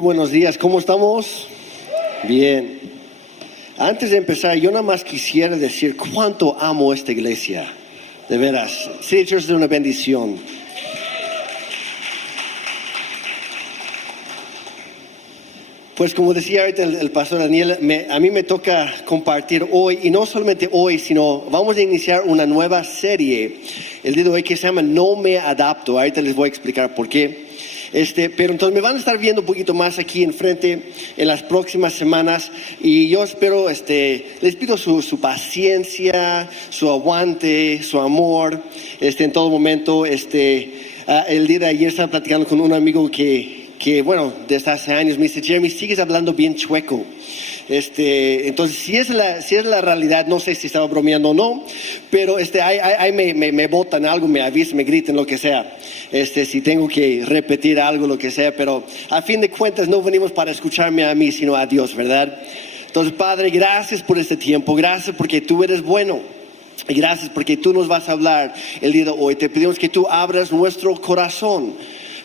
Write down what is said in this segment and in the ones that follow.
buenos días, ¿cómo estamos? Bien. Antes de empezar, yo nada más quisiera decir cuánto amo esta iglesia. De veras, City Church es una bendición. Pues como decía ahorita el pastor Daniel, a mí me toca compartir hoy, y no solamente hoy, sino vamos a iniciar una nueva serie el día de hoy que se llama No Me Adapto. Ahorita les voy a explicar por qué. Pero entonces me van a estar viendo un poquito más aquí enfrente en las próximas semanas, y yo espero, les pido su paciencia, su aguante, su amor, en todo momento. El día de ayer estaba platicando con un amigo que bueno, desde hace años me dice: Jeremy, sigues hablando bien chueco. Entonces, si es la realidad, no sé si estaba bromeando o no, pero ahí me botan algo, me avisan, me gritan, lo que sea. Si tengo que repetir algo, lo que sea, pero a fin de cuentas no venimos para escucharme a mí, sino a Dios, ¿verdad? Entonces, Padre, gracias por este tiempo, gracias porque tú eres bueno. Y gracias porque tú nos vas a hablar el día de hoy. Te pedimos que tú abras nuestro corazón,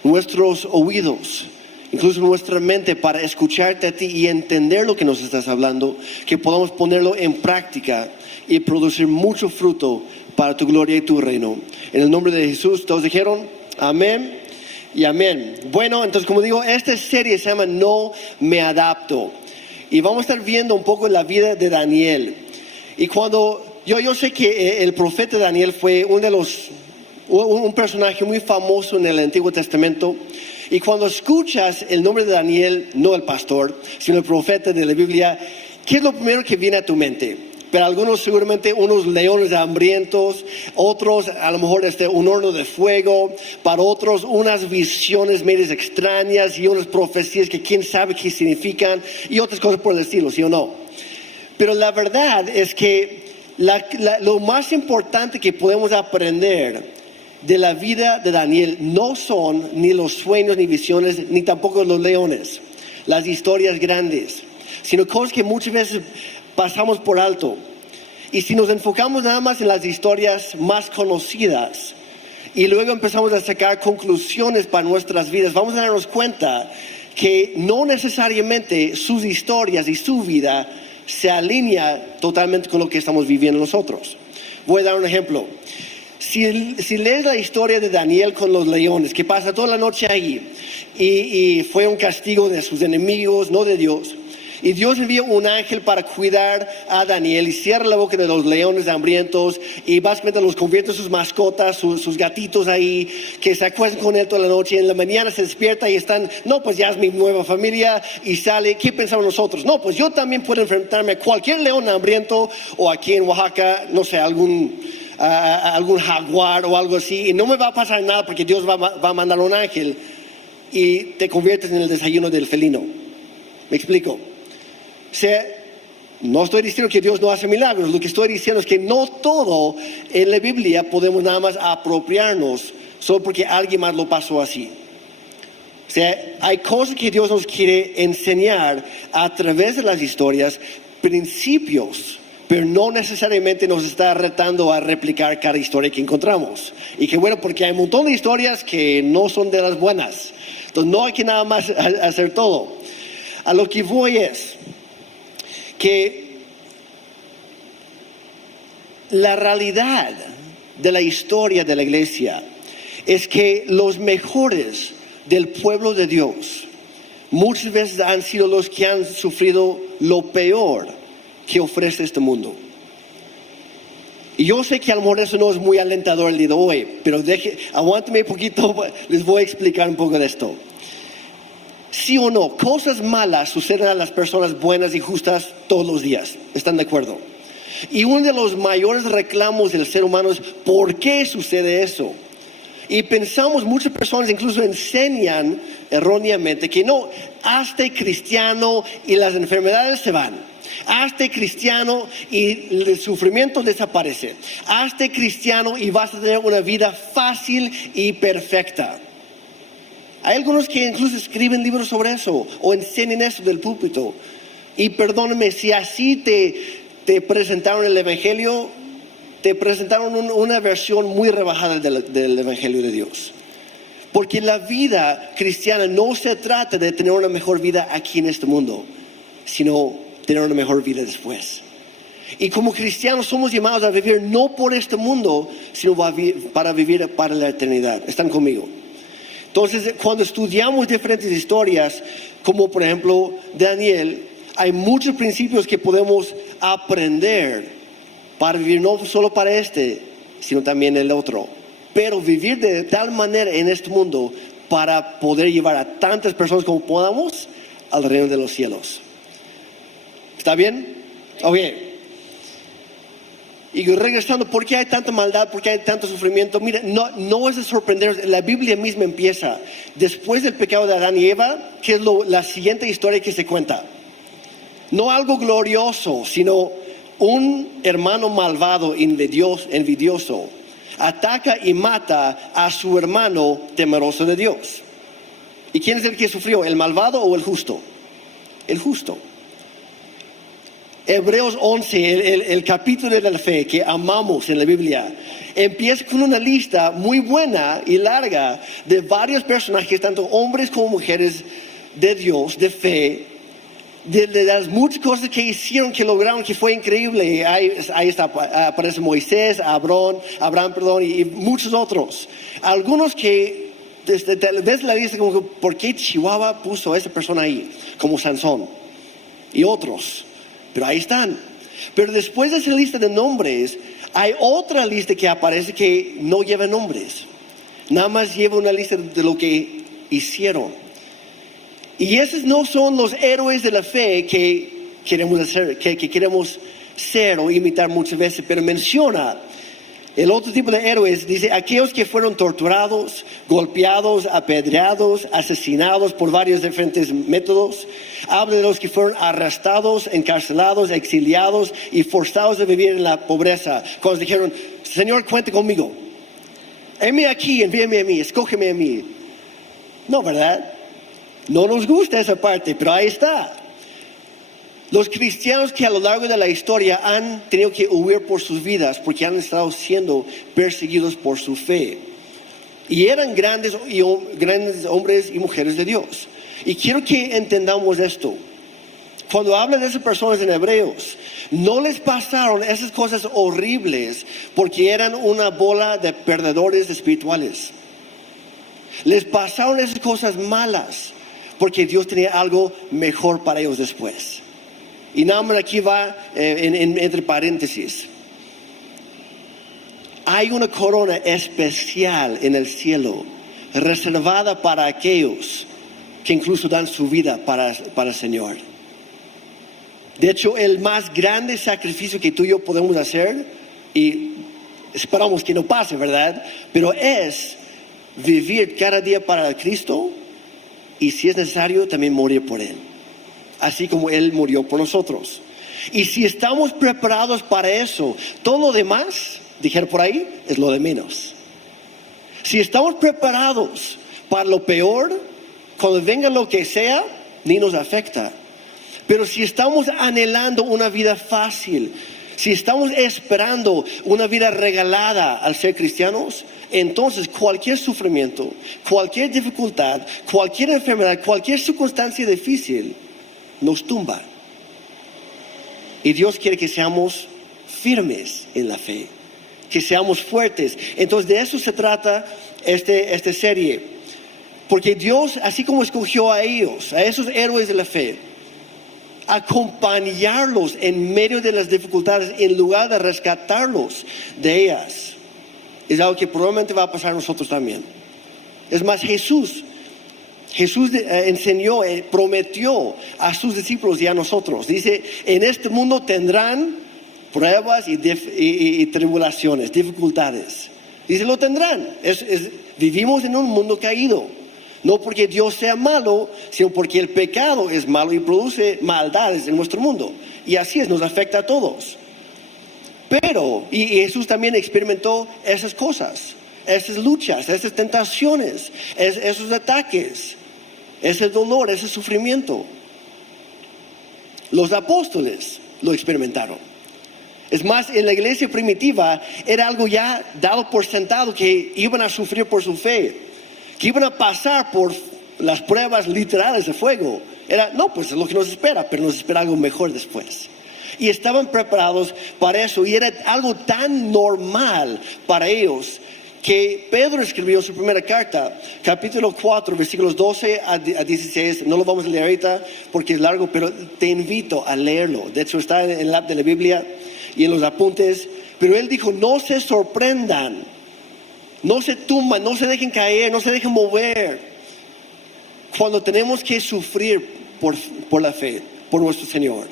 nuestros oídos, incluso nuestra mente, para escucharte a ti y entender lo que nos estás hablando, que podamos ponerlo en práctica y producir mucho fruto para tu gloria y tu reino. En el nombre de Jesús, todos dijeron amén y amén. Bueno, entonces, como digo, esta serie se llama No Me Adapto, y vamos a estar viendo un poco la vida de Daniel. Y cuando yo sé que el profeta Daniel fue un personaje muy famoso en el Antiguo Testamento, y cuando escuchas el nombre de Daniel, no el pastor, sino el profeta de la Biblia, ¿qué es lo primero que viene a tu mente? Para algunos seguramente unos leones hambrientos, otros a lo mejor un horno de fuego, para otros unas visiones medias extrañas y unas profecías que quién sabe qué significan, y otras cosas por el estilo, ¿sí o no? Pero la verdad es que lo más importante que podemos aprender de la vida de Daniel no son ni los sueños, ni visiones, ni tampoco los leones, las historias grandes, sino cosas que muchas veces pasamos por alto. Y si nos enfocamos nada más en las historias más conocidas y luego empezamos a sacar conclusiones para nuestras vidas, vamos a darnos cuenta que no necesariamente sus historias y su vida se alinea totalmente con lo que estamos viviendo nosotros. Voy a dar un ejemplo. Si lees la historia de Daniel con los leones, que pasa toda la noche ahí, y fue un castigo de sus enemigos, no de Dios, y Dios envía un ángel para cuidar a Daniel y cierra la boca de los leones hambrientos, y básicamente los convierte en sus mascotas, sus gatitos ahí, que se acuestan con él toda la noche, y en la mañana se despierta y están: no, pues ya es mi nueva familia, y sale. ¿Qué pensamos nosotros? No, pues yo también puedo enfrentarme a cualquier león hambriento, o aquí en Oaxaca, no sé, algún jaguar o algo así, y no me va a pasar nada porque Dios va a mandar un ángel, y te conviertes en el desayuno del felino. ¿Me explico? O sea, no estoy diciendo que Dios no hace milagros. Lo que estoy diciendo es que no todo en la Biblia podemos nada más apropiarnos solo porque alguien más lo pasó así. O sea, hay cosas que Dios nos quiere enseñar a través de las historias, principios, pero no necesariamente nos está retando a replicar cada historia que encontramos. Y que bueno, porque hay un montón de historias que no son de las buenas. Entonces no hay que nada más hacer todo. A lo que voy es que la realidad de la historia de la iglesia es que los mejores del pueblo de Dios muchas veces han sido los que han sufrido lo peor que ofrece este mundo. Y yo sé que a lo mejor eso no es muy alentador el día de hoy, pero aguántame un poquito, les voy a explicar un poco de esto. Sí o no, cosas malas suceden a las personas buenas y justas todos los días. ¿Están de acuerdo? Y uno de los mayores reclamos del ser humano es: ¿por qué sucede eso? Y pensamos, muchas personas incluso enseñan erróneamente que no, hazte cristiano y las enfermedades se van. Hazte cristiano y el sufrimiento desaparece. Hazte cristiano y vas a tener una vida fácil y perfecta. Hay algunos que incluso escriben libros sobre eso o enseñan eso del púlpito. Y perdóname, si así te presentaron el Evangelio, te presentaron una versión muy rebajada del Evangelio de Dios. Porque la vida cristiana no se trata de tener una mejor vida aquí en este mundo, sino tener una mejor vida después. Y como cristianos somos llamados a vivir no por este mundo, sino para vivir para la eternidad. ¿Están conmigo? Entonces, cuando estudiamos diferentes historias, como por ejemplo Daniel, hay muchos principios que podemos aprender para vivir no solo para este, sino también el otro. Pero vivir de tal manera en este mundo para poder llevar a tantas personas como podamos al reino de los cielos. ¿Está bien? Ok. Y regresando, ¿por qué hay tanta maldad? ¿Por qué hay tanto sufrimiento? Mira, no es de sorprender. La Biblia misma empieza. Después del pecado de Adán y Eva, que es la siguiente historia que se cuenta. No algo glorioso, sino un hermano malvado, envidioso, ataca y mata a su hermano temeroso de Dios. ¿Y quién es el que sufrió? ¿El malvado o el justo? El justo. Hebreos 11, el capítulo de la fe que amamos en la Biblia, empieza con una lista muy buena y larga de varios personajes, tanto hombres como mujeres de Dios, de fe, de las muchas cosas que hicieron, que lograron, que fue increíble. Ahí está, aparece Moisés, Abraham, y muchos otros. Algunos que ves la lista como, ¿por qué Chihuahua puso a esa persona ahí? Como Sansón y otros. Pero ahí están. Pero después de esa lista de nombres, hay otra lista que aparece que no lleva nombres. Nada más lleva una lista de lo que hicieron. Y esos no son los héroes de la fe que queremos hacer, que queremos ser o imitar muchas veces. Pero menciona el otro tipo de héroes. Dice, aquellos que fueron torturados, golpeados, apedreados, asesinados por varios diferentes métodos. Habla de los que fueron arrestados, encarcelados, exiliados y forzados a vivir en la pobreza. Cuando dijeron, Señor, cuente conmigo. Heme aquí, envíame a mí, escógeme a mí. No, ¿verdad? No nos gusta esa parte, pero ahí está. Los cristianos que a lo largo de la historia han tenido que huir por sus vidas porque han estado siendo perseguidos por su fe. Y eran grandes hombres y mujeres de Dios. Y quiero que entendamos esto. Cuando habla de esas personas en Hebreos, no les pasaron esas cosas horribles porque eran una bola de perdedores espirituales. Les pasaron esas cosas malas porque Dios tenía algo mejor para ellos después. Y nada más aquí va entre paréntesis. Hay una corona especial en el cielo, reservada para aquellos que incluso dan su vida para el Señor. De hecho, el más grande sacrificio que tú y yo podemos hacer, y esperamos que no pase, ¿verdad? Pero es vivir cada día para Cristo y si es necesario también morir por Él. Así como Él murió por nosotros. Y si estamos preparados para eso, todo lo demás, dijeron por ahí, es lo de menos. Si estamos preparados para lo peor, cuando venga lo que sea, ni nos afecta. Pero si estamos anhelando una vida fácil, si estamos esperando una vida regalada al ser cristianos, entonces cualquier sufrimiento, cualquier dificultad, cualquier enfermedad, cualquier circunstancia difícil nos tumba. Y Dios quiere que seamos firmes en la fe, que seamos fuertes. Entonces de eso se trata esta serie. Porque Dios, así como escogió a ellos, a esos héroes de la fe, acompañarlos en medio de las dificultades en lugar de rescatarlos de ellas, es algo que probablemente va a pasar a nosotros también. Es más, Jesús enseñó, prometió a sus discípulos y a nosotros. Dice, en este mundo tendrán pruebas y tribulaciones, dificultades. Dice, lo tendrán. Vivimos en un mundo caído. No porque Dios sea malo, sino porque el pecado es malo y produce maldades en nuestro mundo. Y así es, nos afecta a todos. Pero, y Jesús también experimentó esas cosas, esas luchas, esas tentaciones, esos ataques, ese dolor, ese sufrimiento. Los apóstoles lo experimentaron. Es más, en la iglesia primitiva era algo ya dado por sentado que iban a sufrir por su fe. que iban a pasar por las pruebas literales de fuego. No, pues es lo que nos espera, pero nos espera algo mejor después. Y estaban preparados para eso, y era algo tan normal para ellos que Pedro escribió su primera carta, capítulo 4, versículos 12 a 16. No lo vamos a leer ahorita porque es largo, pero te invito a leerlo. De hecho está en el app de la Biblia y en los apuntes. Pero él dijo: no se sorprendan, no se tumban, no se dejen caer, no se dejen mover cuando tenemos que sufrir por la fe, por nuestro Señor.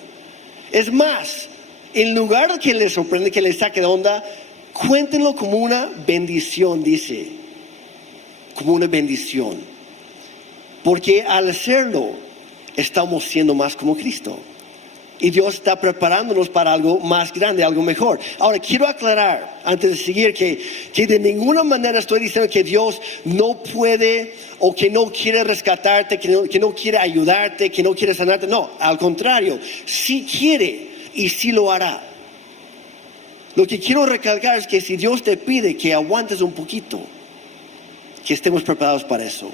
Es más, en lugar de que les sorprenda, que les saque de onda, cuéntenlo como una bendición, dice. Como una bendición. Porque al hacerlo, estamos siendo más como Cristo. Y Dios está preparándonos para algo más grande, algo mejor. Ahora, quiero aclarar, antes de seguir, que de ninguna manera estoy diciendo que Dios no puede o que no quiere rescatarte, que no quiere ayudarte, que no quiere sanarte. No, al contrario, sí quiere y sí lo hará. Lo que quiero recalcar es que si Dios te pide que aguantes un poquito, que estemos preparados para eso.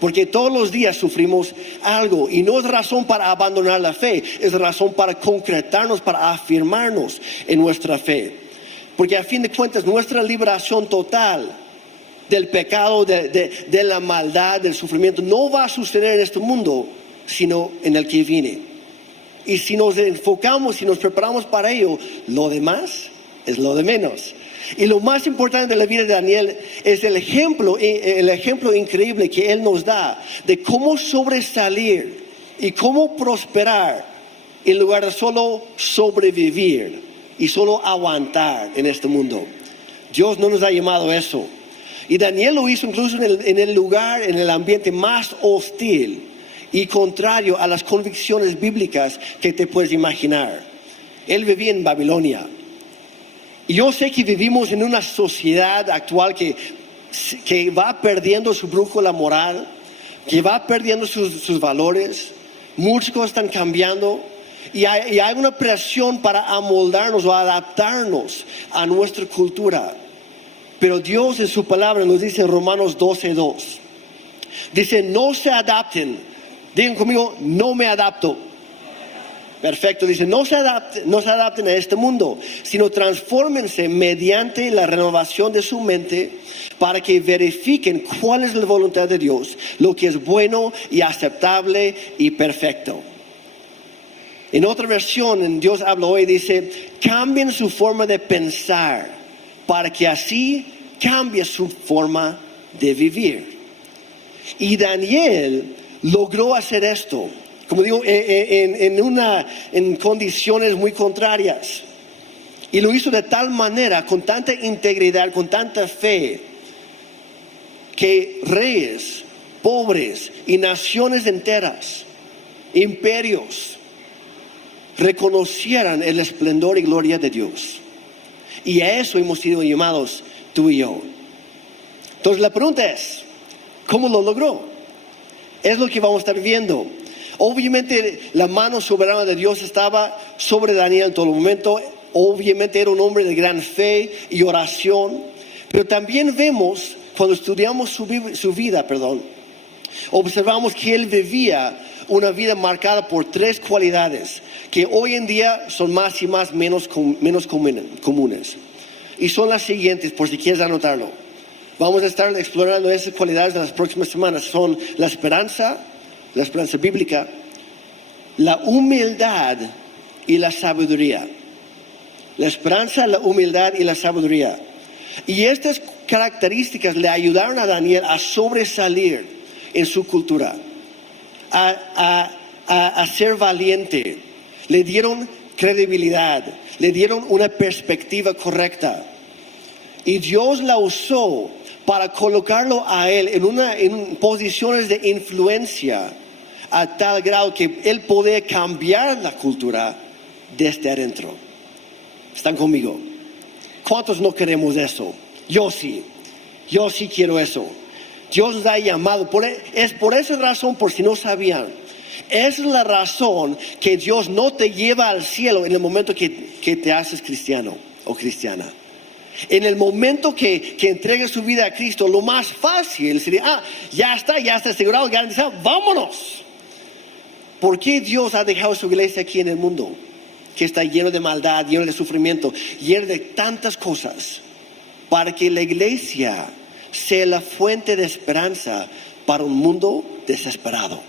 Porque todos los días sufrimos algo y no es razón para abandonar la fe, es razón para concretarnos, para afirmarnos en nuestra fe. Porque a fin de cuentas nuestra liberación total del pecado, de la maldad, del sufrimiento, no va a suceder en este mundo, sino en el que viene. Y si nos enfocamos, si nos preparamos para ello, lo demás es lo de menos. Y lo más importante de la vida de Daniel es el ejemplo increíble que él nos da de cómo sobresalir y cómo prosperar en lugar de solo sobrevivir y solo aguantar en este mundo. Dios no nos ha llamado a eso. Y Daniel lo hizo incluso en el lugar, en el ambiente más hostil y contrario a las convicciones bíblicas que te puedes imaginar. Él vivía en Babilonia. Y yo sé que vivimos en una sociedad actual que va perdiendo su brújula moral, que va perdiendo sus valores. Muchas cosas están cambiando y hay una presión para amoldarnos o adaptarnos a nuestra cultura. Pero Dios en su palabra nos dice en Romanos 12:2, dice: no se adapten. Digan conmigo: no me adapto. Perfecto, dice: no se adapten a este mundo, sino transfórmense mediante la renovación de su mente para que verifiquen cuál es la voluntad de Dios, lo que es bueno y aceptable y perfecto. En otra versión, en Dios habla hoy, dice: cambien su forma de pensar para que así cambie su forma de vivir. Y Daniel logró hacer esto. Como digo, en condiciones muy contrarias. Y lo hizo de tal manera, con tanta integridad, con tanta fe, que reyes, pobres y naciones enteras, imperios, reconocieran el esplendor y gloria de Dios. Y a eso hemos sido llamados tú y yo. Entonces la pregunta es: ¿cómo lo logró? Es lo que vamos a estar viendo. Obviamente la mano soberana de Dios estaba sobre Daniel en todo momento. Obviamente era un hombre de gran fe y oración. Pero también vemos, cuando estudiamos su vida, observamos que él vivía una vida marcada por tres cualidades que hoy en día son más y menos comunes. Y son las siguientes, por si quieres anotarlo. Vamos a estar explorando esas cualidades en las próximas semanas. Son la esperanza bíblica, la humildad y la sabiduría. La esperanza, la humildad y la sabiduría. Y estas características le ayudaron a Daniel a sobresalir en su cultura, a ser valiente. Le dieron credibilidad, le dieron una perspectiva correcta. Y Dios la usó para colocarlo a él en posiciones de influencia, a tal grado que él podía cambiar la cultura desde adentro. ¿Están conmigo? ¿Cuántos no queremos eso? Yo sí quiero eso. Dios nos ha llamado, es por esa razón, por si no sabían, es la razón que Dios no te lleva al cielo en el momento que te haces cristiano o cristiana. En el momento que entregue su vida a Cristo, lo más fácil sería, ya está asegurado, garantizado, vámonos. ¿Por qué Dios ha dejado su iglesia aquí en el mundo? Que está lleno de maldad, lleno de sufrimiento, lleno de tantas cosas. Para que la iglesia sea la fuente de esperanza para un mundo desesperado.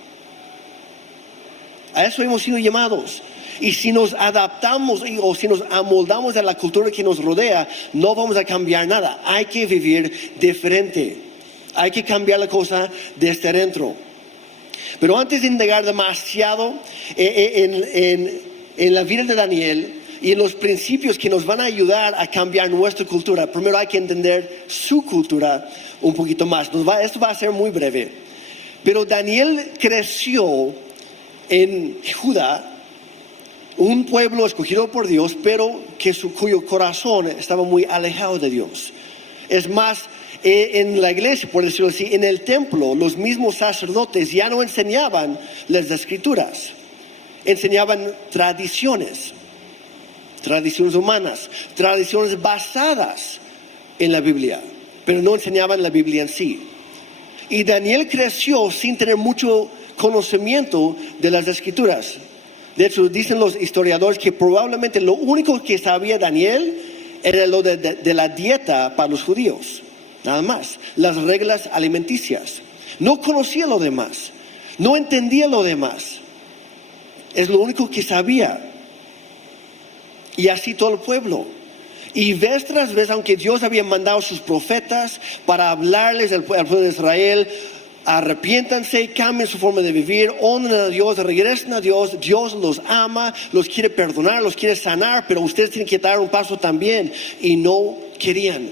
A eso hemos sido llamados. Y si nos adaptamos o si nos amoldamos a la cultura que nos rodea, no vamos a cambiar nada. Hay que vivir diferente. Hay que cambiar la cosa desde dentro. Pero antes de indagar demasiado en la vida de Daniel y en los principios que nos van a ayudar a cambiar nuestra cultura, primero hay que entender su cultura un poquito más. Esto va a ser muy breve. Pero Daniel creció en Judá, un pueblo escogido por Dios, pero cuyo corazón estaba muy alejado de Dios. Es más, en la iglesia, por decirlo así, en el templo, los mismos sacerdotes ya no enseñaban las escrituras, enseñaban tradiciones humanas, tradiciones basadas en la Biblia, pero no enseñaban la Biblia en sí. Y Daniel creció sin tener mucho conocimiento de las escrituras. De hecho, dicen los historiadores que probablemente lo único que sabía Daniel era lo de la dieta para los judíos, nada más, las reglas alimenticias. No conocía lo demás, no entendía lo demás. Es lo único que sabía. Y así todo el pueblo. Y vez tras vez, aunque Dios había mandado a sus profetas para hablarles al pueblo de Israel, arrepiéntanse, cambien su forma de vivir, honren a Dios, regresen a Dios. Dios los ama, los quiere perdonar, los quiere sanar, pero ustedes tienen que dar un paso también. Y no querían.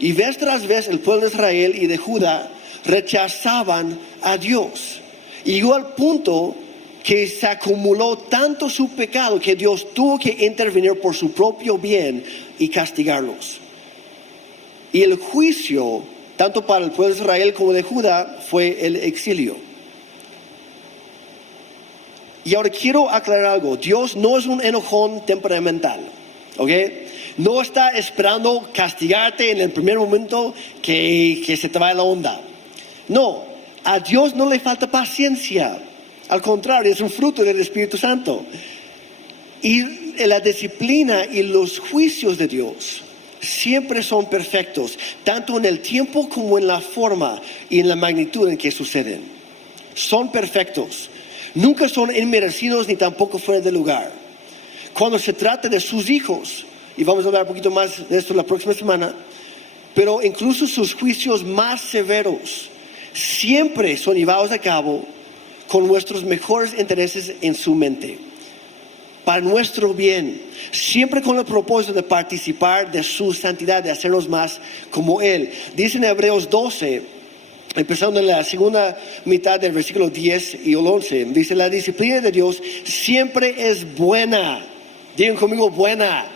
Y vez tras vez el pueblo de Israel y de Judá rechazaban a Dios. Y llegó al punto que se acumuló tanto su pecado que Dios tuvo que intervenir por su propio bien y castigarlos. Y el juicio, tanto para el pueblo de Israel como de Judá, fue el exilio. Y ahora quiero aclarar algo. Dios no es un enojón temperamental, ¿ok? No está esperando castigarte en el primer momento que se te va la onda. No, a Dios no le falta paciencia. Al contrario, es un fruto del Espíritu Santo. Y la disciplina y los juicios de Dios siempre son perfectos, tanto en el tiempo como en la forma y en la magnitud en que suceden. Son perfectos. Nunca son inmerecidos ni tampoco fuera de lugar. Cuando se trata de sus hijos, y vamos a hablar un poquito más de esto la próxima semana, pero incluso sus juicios más severos siempre son llevados a cabo con nuestros mejores intereses en su mente, para nuestro bien, siempre con el propósito de participar de su santidad, de hacernos más como Él. Dice en Hebreos 12, empezando en la segunda mitad del versículo 10 y el 11, dice: la disciplina de Dios siempre es buena. Digan conmigo, buena.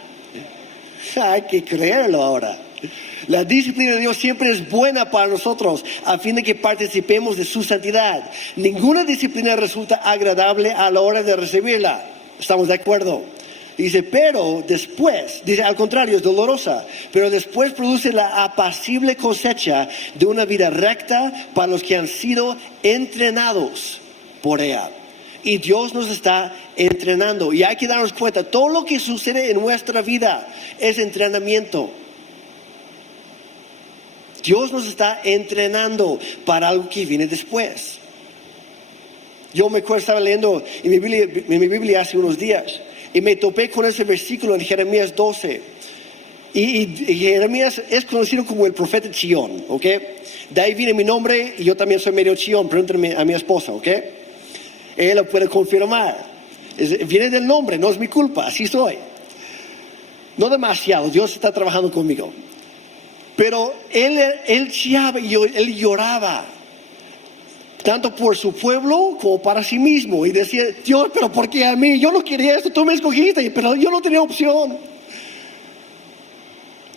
Hay que creerlo ahora. La disciplina de Dios siempre es buena para nosotros, a fin de que participemos de su santidad. Ninguna disciplina resulta agradable a la hora de recibirla. ¿Estamos de acuerdo? Dice, pero después, dice al contrario, es dolorosa, pero después produce la apacible cosecha de una vida recta para los que han sido entrenados por ella. Y Dios nos está entrenando. Y hay que darnos cuenta, todo lo que sucede en nuestra vida es entrenamiento. Dios nos está entrenando para algo que viene después. Yo me acuerdo, estaba leyendo en mi Biblia hace unos días y me topé con ese versículo en Jeremías 12. Y Jeremías es conocido como el profeta chillón, ¿ok? De ahí viene mi nombre y yo también soy medio chillón, pregúntame a mi esposa, ¿ok? Él lo puede confirmar. Viene del nombre, no es mi culpa, así soy. No demasiado, Dios está trabajando conmigo. Pero él chillaba y él lloraba, tanto por su pueblo como para sí mismo. Y decía, Dios, pero ¿por qué a mí? Yo no quería esto, tú me escogiste, pero yo no tenía opción.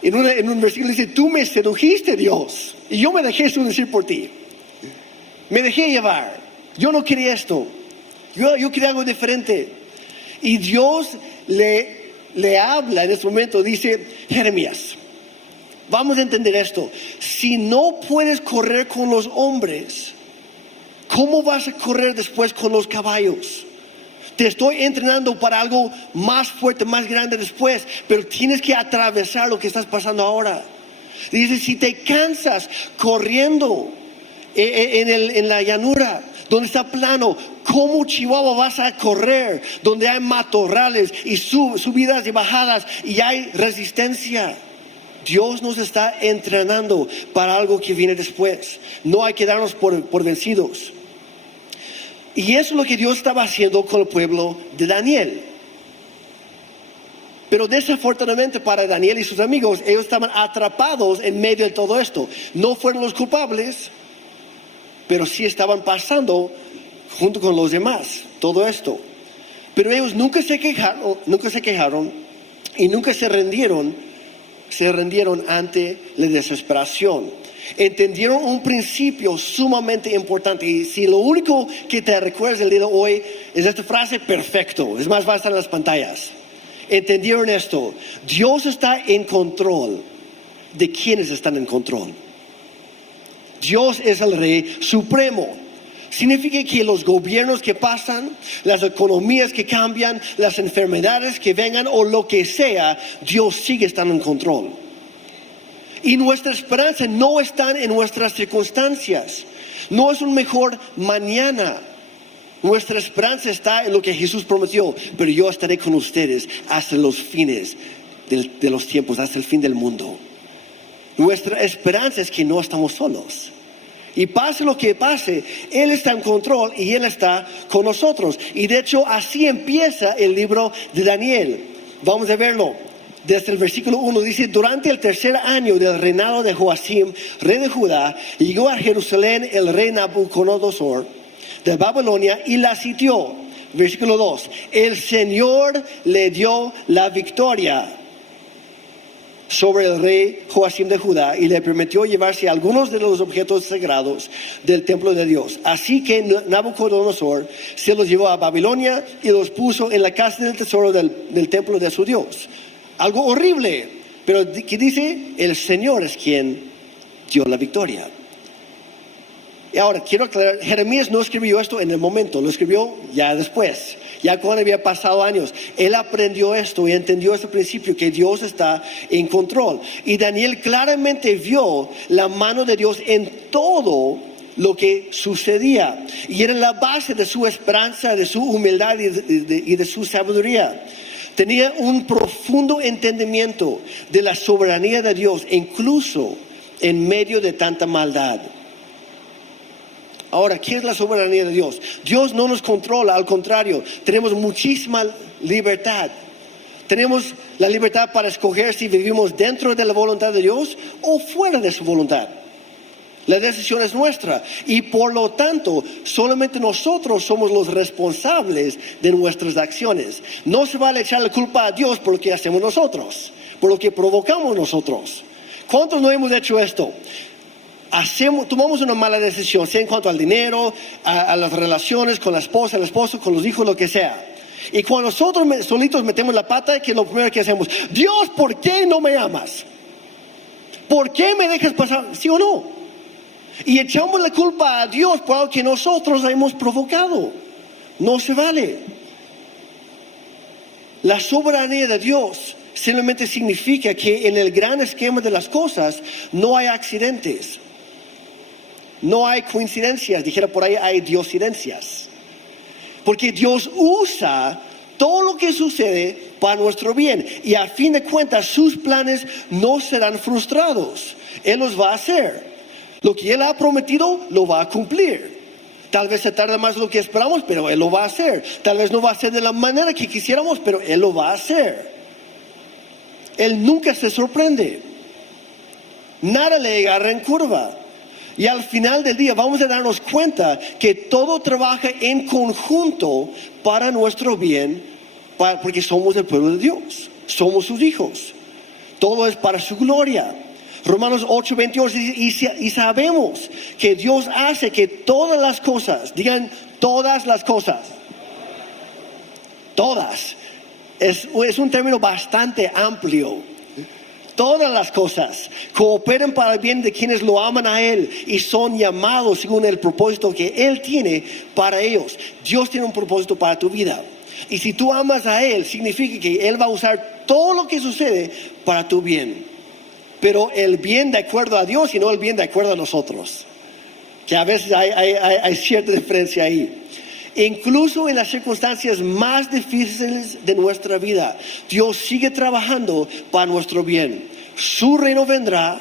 En un versículo dice, tú me sedujiste, Dios, y yo me dejé seducir por ti. Me dejé llevar. Yo no quería esto. Yo quería algo diferente. Y Dios le habla en ese momento, dice, Jeremías, Vamos a entender esto. Si no puedes correr con los hombres, ¿cómo vas a correr después con los caballos? Te estoy entrenando para algo más fuerte, más grande después, pero tienes que atravesar lo que estás pasando ahora. Dice, si te cansas corriendo en la llanura, donde está plano, ¿cómo Chihuahua vas a correr? Donde hay matorrales y subidas y bajadas y hay resistencia. Dios nos está entrenando para algo que viene después. No hay que darnos por vencidos. Y eso es lo que Dios estaba haciendo con el pueblo de Daniel. Pero desafortunadamente para Daniel y sus amigos, ellos estaban atrapados en medio de todo esto. No fueron los culpables, pero sí estaban pasando junto con los demás todo esto. Pero ellos nunca se quejaron y nunca se rendieron ante la desesperación. Entendieron un principio sumamente importante, y si lo único que te recuerdas el día de hoy es esta frase, perfecto. Es más, va a estar en las pantallas. Entendieron esto: Dios está en control de quienes están en control. Dios es el Rey Supremo. Significa que los gobiernos que pasan, las economías que cambian, las enfermedades que vengan o lo que sea, Dios sigue estando en control. Y nuestra esperanza no está en nuestras circunstancias. No es un mejor mañana. Nuestra esperanza está en lo que Jesús prometió. Pero yo estaré con ustedes hasta los fines de los tiempos, hasta el fin del mundo. Nuestra esperanza es que no estamos solos. Y pase lo que pase, Él está en control y Él está con nosotros. Y de hecho así empieza el libro de Daniel. Vamos a verlo. Desde el versículo 1 dice: durante el tercer año del reinado de Joacim, rey de Judá, llegó a Jerusalén el rey Nabucodonosor de Babilonia y la sitió. Versículo 2: el Señor le dio la victoria sobre el rey Joacim de Judá y le permitió llevarse algunos de los objetos sagrados del templo de Dios. Así que Nabucodonosor se los llevó a Babilonia y los puso en la casa del tesoro del templo de su Dios. Algo horrible, pero ¿qué dice? El Señor es quien dio la victoria. Y ahora quiero aclarar, Jeremías no escribió esto en el momento, lo escribió ya después, ya cuando había pasado años. Él aprendió esto y entendió este principio, que Dios está en control. Y Daniel claramente vio la mano de Dios en todo lo que sucedía. Y era la base de su esperanza, de su humildad y de su sabiduría. Tenía un profundo entendimiento de la soberanía de Dios, incluso en medio de tanta maldad. Ahora, ¿qué es la soberanía de Dios? Dios no nos controla, al contrario, tenemos muchísima libertad. Tenemos la libertad para escoger si vivimos dentro de la voluntad de Dios o fuera de su voluntad. La decisión es nuestra y por lo tanto solamente nosotros somos los responsables de nuestras acciones. No se vale echar la culpa a Dios por lo que hacemos nosotros, por lo que provocamos nosotros. ¿Cuántos no hemos hecho esto? Tomamos una mala decisión, sea en cuanto al dinero, a las relaciones con la esposa, el esposo, con los hijos, lo que sea. Y cuando nosotros solitos metemos la pata, que es lo primero que hacemos: Dios, ¿por qué no me amas? ¿Por qué me dejas pasar? ¿Sí o no? Y echamos la culpa a Dios por algo que nosotros hemos provocado. No se vale. La soberanía de Dios simplemente significa que en el gran esquema de las cosas no hay accidentes, no hay coincidencias. Dijera por ahí, hay diosidencias. Porque Dios usa todo lo que sucede para nuestro bien. Y a fin de cuentas sus planes no serán frustrados. Él los va a hacer. Lo que Él ha prometido lo va a cumplir. Tal vez se tarde más de lo que esperamos, pero Él lo va a hacer. Tal vez no va a ser de la manera que quisiéramos, pero Él lo va a hacer. Él nunca se sorprende. Nada le agarra en curva. Y al final del día vamos a darnos cuenta que todo trabaja en conjunto para nuestro bien, porque somos el pueblo de Dios. Somos sus hijos. Todo es para su gloria. Romanos 8:28 dice: y sabemos que Dios hace que todas las cosas, digan todas las cosas, todas, es un término bastante amplio. todas las cosas cooperan para el bien de quienes lo aman a Él y son llamados según el propósito que Él tiene para ellos. Dios tiene un propósito para tu vida. Y si tú amas a Él, significa que Él va a usar todo lo que sucede para tu bien. Pero el bien de acuerdo a Dios y no el bien de acuerdo a nosotros. Que a veces hay cierta diferencia ahí. Incluso en las circunstancias más difíciles de nuestra vida, Dios sigue trabajando para nuestro bien. Su reino vendrá,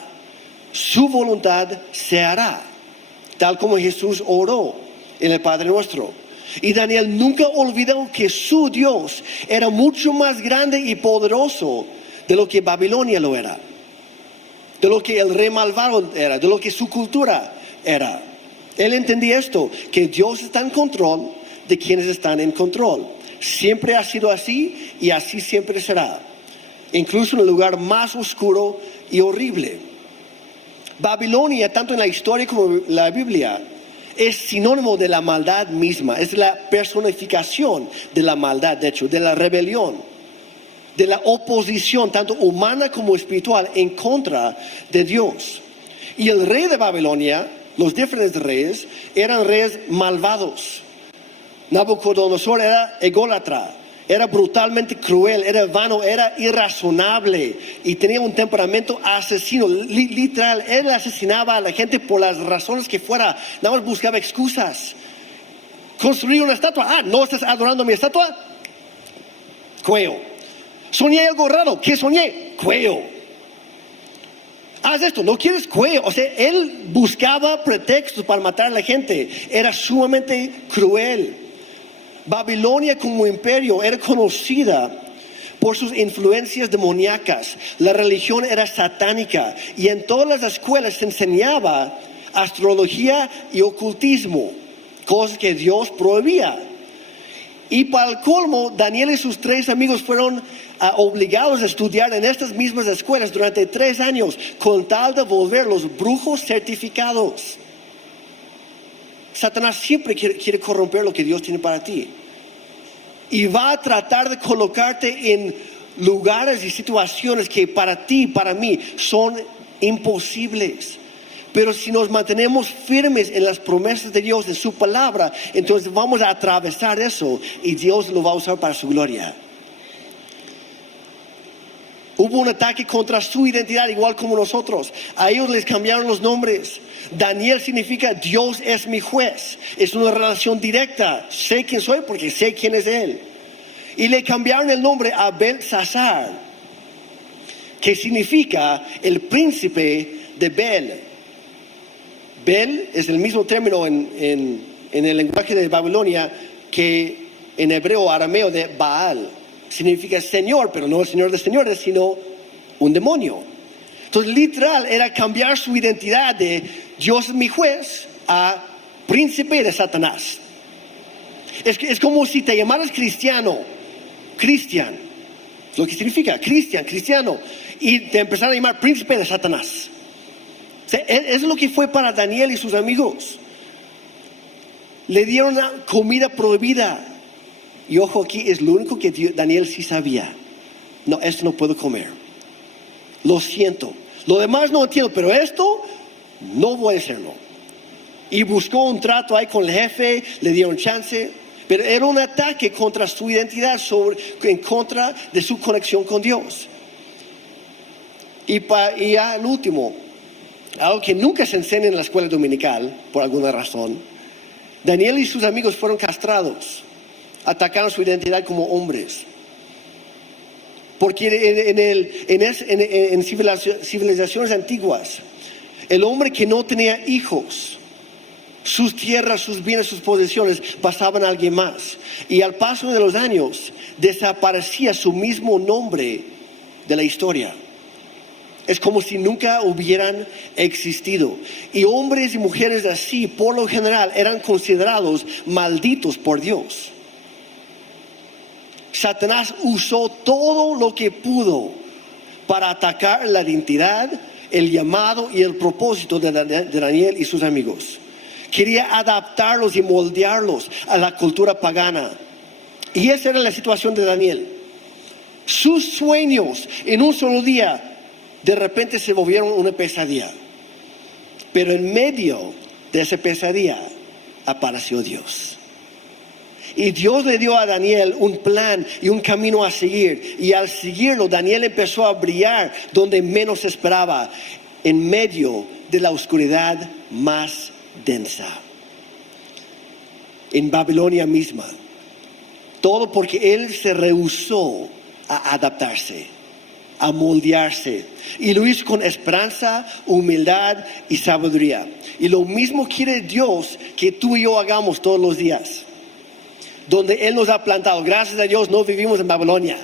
su voluntad se hará, tal como Jesús oró en el Padre Nuestro. Y Daniel nunca olvidó que su Dios era mucho más grande y poderoso de lo que Babilonia lo era, de lo que el rey malvado era, de lo que su cultura era. Él entendía esto, que Dios está en control de quienes están en control. Siempre ha sido así y así siempre será, incluso en el lugar más oscuro y horrible. Babilonia, tanto en la historia como en la Biblia, es sinónimo de la maldad misma, es la personificación de la maldad, de hecho, de la rebelión, de la oposición, tanto humana como espiritual, en contra de Dios. Y el rey de Babilonia, los diferentes reyes, eran reyes malvados. Nabucodonosor era ególatra, era brutalmente cruel, era vano, era irrazonable y tenía un temperamento asesino. Literal, él asesinaba a la gente por las razones que fuera, nada más buscaba excusas. Construir una estatua, ¿no estás adorando mi estatua? Cuello. Soñé algo raro, ¿qué soñé? Cuello. Haz esto, ¿no quieres? Cuello. O sea, él buscaba pretextos para matar a la gente, era sumamente cruel. Babilonia como imperio era conocida por sus influencias demoníacas. La religión era satánica y en todas las escuelas se enseñaba astrología y ocultismo, cosas que Dios prohibía. Y para el colmo, Daniel y sus 3 amigos fueron obligados a estudiar en estas mismas escuelas durante 3 años con tal de volverlos brujos certificados. Satanás siempre quiere corromper lo que Dios tiene para ti. Y va a tratar de colocarte en lugares y situaciones que para ti, para mí, son imposibles. Pero si nos mantenemos firmes en las promesas de Dios, en su palabra, entonces vamos a atravesar eso y Dios lo va a usar para su gloria. Hubo un ataque contra su identidad, igual como nosotros. A ellos les cambiaron los nombres. Daniel significa Dios es mi juez. Es una relación directa. Sé quién soy porque sé quién es Él. Y le cambiaron el nombre a Belsasar, que significa el príncipe de Bel. Bel es el mismo término en el lenguaje de Babilonia que en hebreo o arameo de Baal. Significa Señor, pero no el Señor de señores, sino un demonio. Entonces, literal, era cambiar su identidad de Dios es mi juez a príncipe de Satanás. Es como si te llamaras cristiano, Cristian, lo que significa cristiano, y te empezaron a llamar príncipe de Satanás. O sea, es lo que fue para Daniel y sus amigos. Le dieron una comida prohibida. Y ojo, aquí es lo único que Daniel sí sabía. No, esto no puedo comer. Lo siento. Lo demás no entiendo, pero esto no voy a hacerlo. Y buscó un trato ahí con el jefe, le dieron chance. Pero era un ataque contra su identidad, en contra de su conexión con Dios. Y ya el último, algo que nunca se enseña en la escuela dominical, por alguna razón. Daniel y sus amigos fueron castrados. Atacaron su identidad como hombres. Porque en civilizaciones antiguas, el hombre que no tenía hijos, sus tierras, sus bienes, sus posesiones pasaban a alguien más. Y al paso de los años desaparecía su mismo nombre de la historia. Es como si nunca hubieran existido. Y hombres y mujeres así, por lo general, eran considerados malditos por Dios. Satanás usó todo lo que pudo para atacar la identidad, el llamado y el propósito de Daniel y sus amigos. Quería adaptarlos y moldearlos a la cultura pagana. Y esa era la situación de Daniel. Sus sueños en un solo día de repente se volvieron una pesadilla. Pero en medio de esa pesadilla apareció Dios. Y Dios le dio a Daniel un plan y un camino a seguir. Y al seguirlo, Daniel empezó a brillar donde menos esperaba, en medio de la oscuridad más densa. En Babilonia misma. Todo porque él se rehusó a adaptarse, a moldearse. Y lo hizo con esperanza, humildad y sabiduría. Y lo mismo quiere Dios que tú y yo hagamos todos los días. Donde Él nos ha plantado. Gracias a Dios no vivimos en Babilonia.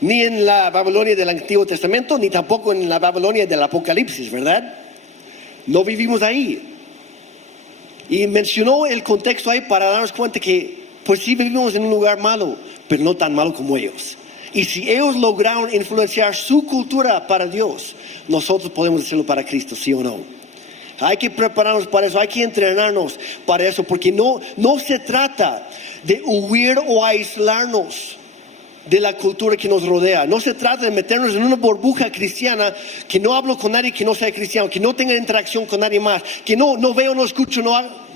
Ni en la Babilonia del Antiguo Testamento, ni tampoco en la Babilonia del Apocalipsis, ¿verdad? No vivimos ahí. Y mencionó el contexto ahí para darnos cuenta que, pues sí vivimos en un lugar malo, pero no tan malo como ellos. Y si ellos lograron influenciar su cultura para Dios, nosotros podemos hacerlo para Cristo, ¿sí o no? Hay que prepararnos para eso, hay que entrenarnos para eso, porque no se trata de huir o aislarnos de la cultura que nos rodea. No se trata de meternos en una burbuja cristiana, que no hablo con nadie que no sea cristiano, que no tenga interacción con nadie más, que no veo, no escucho, no hago.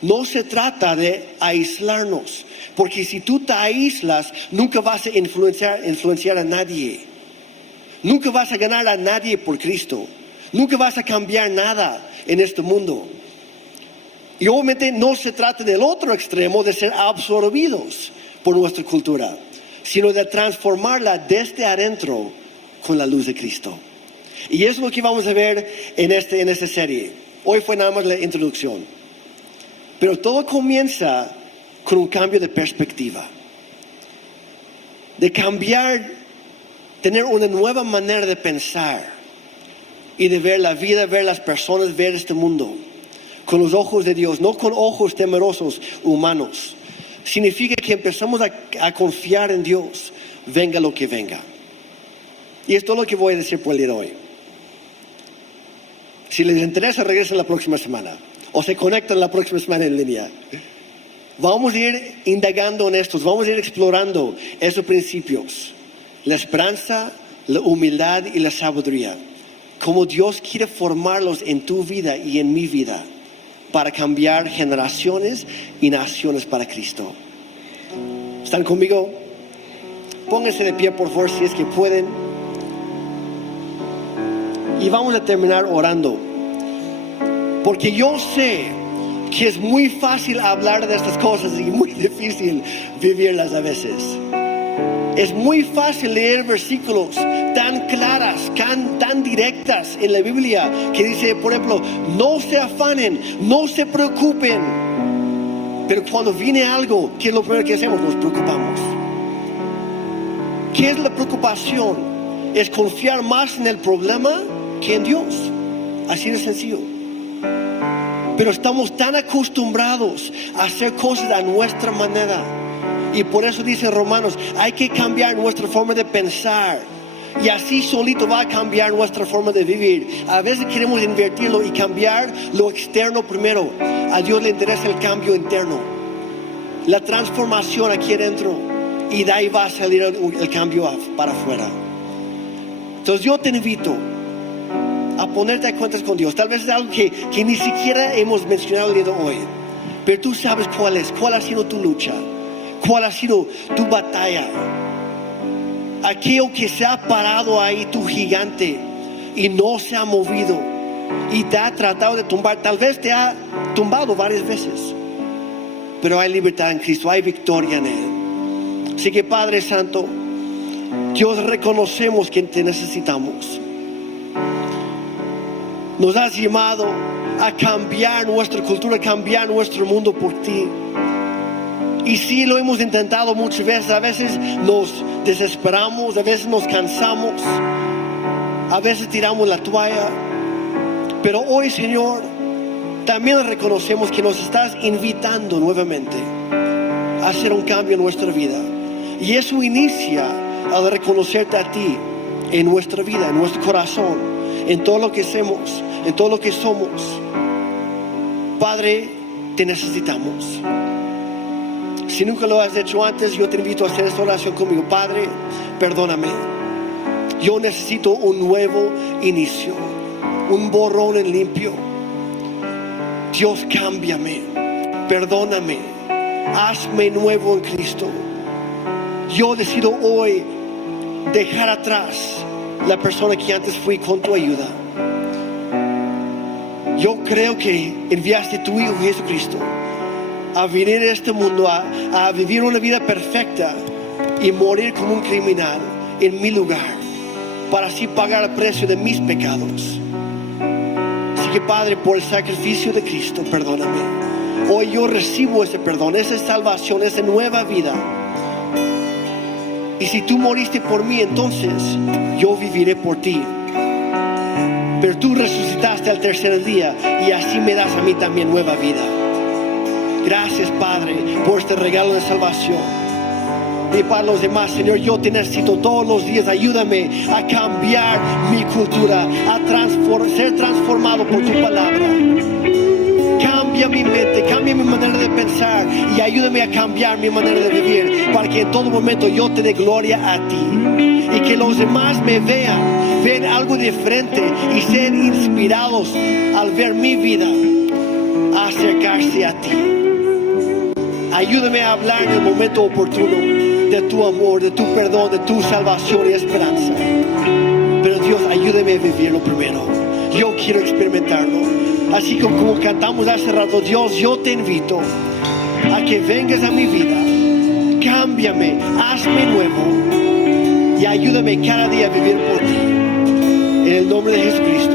No se trata de aislarnos, porque si tú te aíslas, nunca vas a influenciar a nadie. Nunca vas a ganar a nadie por Cristo. Nunca vas a cambiar nada en este mundo. Y obviamente no se trata del otro extremo de ser absorbidos por nuestra cultura, sino de transformarla desde adentro con la luz de Cristo. Y eso es lo que vamos a ver en esta serie. Hoy fue nada más la introducción. Pero todo comienza con un cambio de perspectiva. De cambiar, tener una nueva manera de pensar. Y de ver la vida, ver las personas, ver este mundo con los ojos de Dios, no con ojos temerosos humanos. Significa que empezamos a confiar en Dios, venga lo que venga. Y esto es lo que voy a decir por el día de hoy. Si les interesa, regresen la próxima semana o se conectan la próxima semana en línea. Vamos a ir indagando en estos, vamos a ir explorando esos principios: la esperanza, la humildad y la sabiduría. Como Dios quiere formarlos en tu vida y en mi vida para cambiar generaciones y naciones para Cristo. ¿Están conmigo? Pónganse de pie, por favor, si es que pueden. Y vamos a terminar orando. Porque yo sé que es muy fácil hablar de estas cosas y muy difícil vivirlas a veces. Es muy fácil leer versículos tan claras, tan directas en la Biblia, que dice, por ejemplo, no se afanen, no se preocupen. Pero cuando viene algo, ¿qué es lo primero que hacemos? Nos preocupamos. ¿Qué es la preocupación? Es confiar más en el problema que en Dios. Así de sencillo. Pero estamos tan acostumbrados a hacer cosas a nuestra manera. Y por eso dice Romanos, hay que cambiar nuestra forma de pensar. Y así solito va a cambiar nuestra forma de vivir. A veces queremos invertirlo y cambiar lo externo primero. A Dios le interesa el cambio interno, la transformación aquí adentro. Y de ahí va a salir el cambio para afuera. Entonces yo te invito a ponerte a cuentas con Dios. Tal vez es algo que ni siquiera hemos mencionado el día de hoy. Pero tú sabes cuál ha sido tu lucha. ¿Cuál ha sido tu batalla? Aquello que se ha parado ahí, tu gigante, y no se ha movido, y te ha tratado de tumbar. Tal vez te ha tumbado varias veces, pero hay libertad en Cristo, hay victoria en Él. Así que Padre Santo, Dios, reconocemos que te necesitamos. Nos has llamado a cambiar nuestra cultura, a cambiar nuestro mundo por ti. Y sí, lo hemos intentado muchas veces. A veces nos desesperamos, a veces nos cansamos, a veces tiramos la toalla. Pero hoy, Señor, también reconocemos que nos estás invitando nuevamente a hacer un cambio en nuestra vida. Y eso inicia al reconocerte a ti en nuestra vida, en nuestro corazón, en todo lo que hacemos, en todo lo que somos. Padre, te necesitamos. Si nunca lo has hecho antes, yo te invito a hacer esta oración conmigo. Padre, perdóname. Yo necesito un nuevo inicio, un borrón en limpio. Dios, cámbiame, perdóname, hazme nuevo en Cristo. Yo decido hoy dejar atrás la persona que antes fui con tu ayuda. Yo creo que enviaste a tu Hijo Jesucristo a venir a este mundo, a vivir una vida perfecta y morir como un criminal en mi lugar, para así pagar el precio de mis pecados. Así que, Padre, por el sacrificio de Cristo, perdóname. Hoy yo recibo ese perdón, esa salvación, esa nueva vida. Y si tú moriste por mí, entonces yo viviré por ti. Pero tú resucitaste al tercer día y así me das a mí también nueva vida. Gracias, Padre, por este regalo de salvación. Y para los demás, Señor, yo te necesito todos los días. Ayúdame a cambiar mi cultura, a ser transformado por tu palabra. Cambia mi mente, cambia mi manera de pensar y ayúdame a cambiar mi manera de vivir, para que en todo momento yo te dé gloria a ti y que los demás me vean algo diferente y sean inspirados al ver mi vida a acercarse a ti. Ayúdame a hablar en el momento oportuno de tu amor, de tu perdón, de tu salvación y esperanza. Pero Dios, ayúdame a vivirlo primero. Yo quiero experimentarlo. Así como cantamos hace rato, Dios, yo te invito a que vengas a mi vida. Cámbiame, hazme nuevo y ayúdame cada día a vivir por ti. En el nombre de Jesucristo.